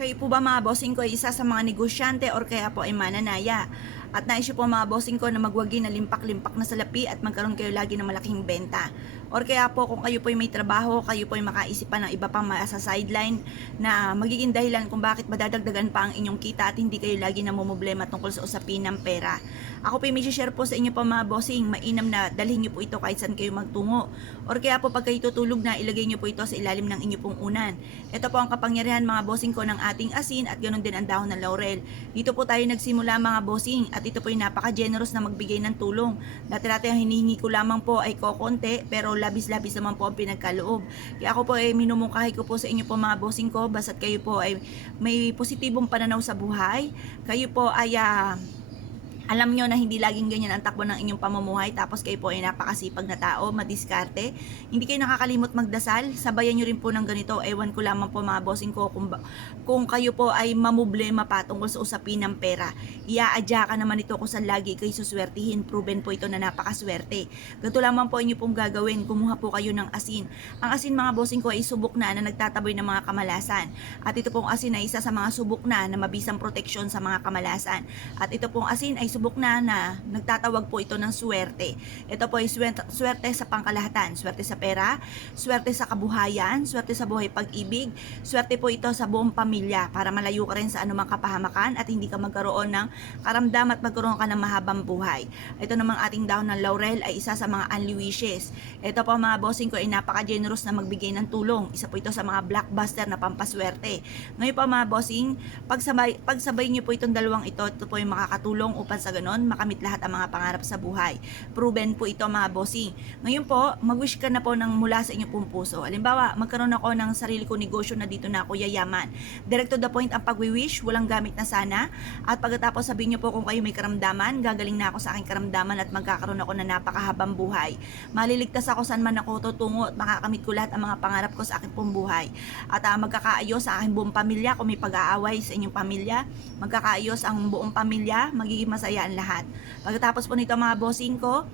Kayo po ba mga bossing ko ay isa sa mga negosyante or kaya po ay mananaya? At nais nyo po mga bossing ko na magwagi na limpak-limpak na salapi at magkaroon kayo lagi ng malaking benta. Or kaya po kung kayo po ay may trabaho, kayo po ay makaisip pa ng iba pang sa sideline na magiging dahilan kung bakit madadagdagan pa ang inyong kita at hindi kayo lagi namumblema tungkol sa usapin ng pera. Ako po ay may share po sa inyo po mga bossing, mainam na dalhin nyo po ito kahit saan kayo magtungo. Or kaya po pag kayo tutulog na, ilagay nyo po ito sa ilalim ng inyong pong unan. Ito po ang kapangyarihan mga bossing ko ng ating asin at ganoon din ang dahon ng laurel. Dito po tayo nagsimula mga bossing at ito po ay napaka-generous na magbigay ng tulong. Dati-dati ang hinihingi ko lamang po ay kokonti pero labis-labis naman po ang pinagkaloob. Kaya ako po ay minumungkahi ko po sa inyo po mga bossing ko basta't kayo po ay may positibong pananaw sa buhay. Kayo po ay alam nyo na hindi laging ganyan ang takbo ng inyong pamumuhay tapos kayo po ay napakasipag na tao, madiskarte. Hindi kayo nakakalimot magdasal. Sabayan nyo rin po ng ganito. Ewan ko lamang po mga bossing ko kung kayo po ay mamublema pa tungkol sa usapin ng pera. Iaadya ka naman ito kung saan lagi kayo suswertihin. Proven po ito na napakaswerte. Ganito lamang po inyo pong gagawin. Kumuha po kayo ng asin. Ang asin mga bossing ko ay subok na nagtataboy ng mga kamalasan. At ito pong asin ay isa sa mga subok na mabisang proteksyon sa mga kamalasan. At ito pong asin ay subok na nagtatawag po ito ng swerte. Ito po ay swerte sa pangkalahatan, swerte sa pera, swerte sa kabuhayan, swerte sa buhay pag-ibig, swerte po ito sa buong pamilya para malayo ka rin sa anumang kapahamakan at hindi ka magkaroon ng karamdam at magkaroon ka ng mahabang buhay. Ito namang ating dahon ng laurel ay isa sa mga unli wishes. Ito po mga bossing ko ay napaka-generous na magbigay ng tulong. Isa po ito sa mga blockbuster na pampaswerte. Ngayon po mga bossing, pagsabay niyo po itong dalawang ito po ay makakatulong upang sa ganon, makamit lahat ang mga pangarap sa buhay. Proven po ito mga bossing. Ngayon po, mag-wish ka na po ng mula sa inyong pong puso. Halimbawa, magkaroon ako ng sarili ko negosyo na dito na ako yayaman. Direct to the point ang pag-wish, walang gamit na sana. At pagkatapos sabihin niyo po kung kayo may karamdaman, gagaling na ako sa aking karamdaman at magkakaroon ako ng napakahabang buhay. Maliligtas ako saan man ako tutungo at makakamit ko lahat ang mga pangarap ko sa aking pong buhay. At magkakaayos sa aking buong pamilya kung may pag-aaway sa inyong pamilya. Magkakaayos ang buong pamilya, magiging masaya ang lahat. Pagkatapos po nito mga bossing ko,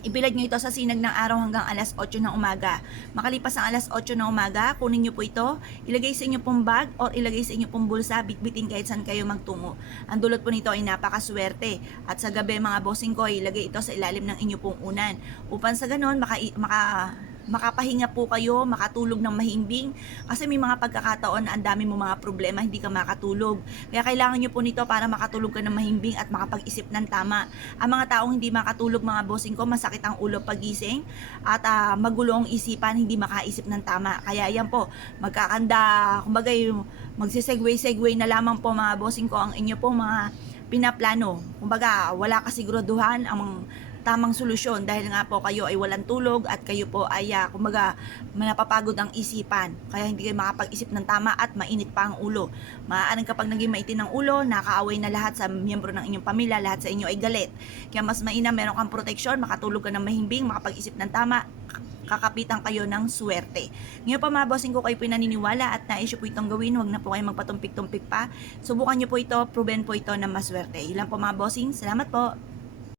ibilad nyo ito sa sinag ng araw hanggang alas 8 ng umaga. Makalipas ang alas 8 ng umaga, kunin nyo po ito, ilagay sa inyo pong bag or ilagay sa inyo pong bulsa, bitbitin kahit saan kayo magtungo. Ang dulot po nito ay napakaswerte. At sa gabi mga bossing ko, ilagay ito sa ilalim ng inyo pong unan. Upang sa ganon, makapahinga po kayo, makatulog ng mahimbing kasi may mga pagkakataon na ang dami mo mga problema, hindi ka makatulog. Kaya kailangan nyo po nito para makatulog ka ng mahimbing at makapag-isip ng tama. Ang mga taong hindi makatulog mga bossing ko, masakit ang ulo pagising at magulong isipan, hindi makaisip ng tama. Kaya yan po, magkakanda, kumbaga magsisegue na lamang po mga bossing ko ang inyo pong mga pinaplano. Kumbaga, wala kasiguraduhan ang tamang solusyon dahil nga po kayo ay walang tulog at kayo po ay kumbaga napapagod ang isipan, kaya hindi kayo makapag-isip ng tama at mainit pa ang ulo. Maaaring kapag naging maitin ang ulo, nakaaway na lahat sa miyembro ng inyong pamilya, lahat sa inyo ay galit. Kaya mas mainam meron kang proteksyon, makatulog ka ng mahimbing, makapag-isip ng tama, kakapitan kayo ng swerte. Ngayon pa mga bossing ko kayo pinaniniwala at na-issue po itong gawin, huwag na po kayo magpatumpik-tumpik pa. Subukan nyo po ito, proven po ito na maswerte. Ilan po mga bossing, salamat po.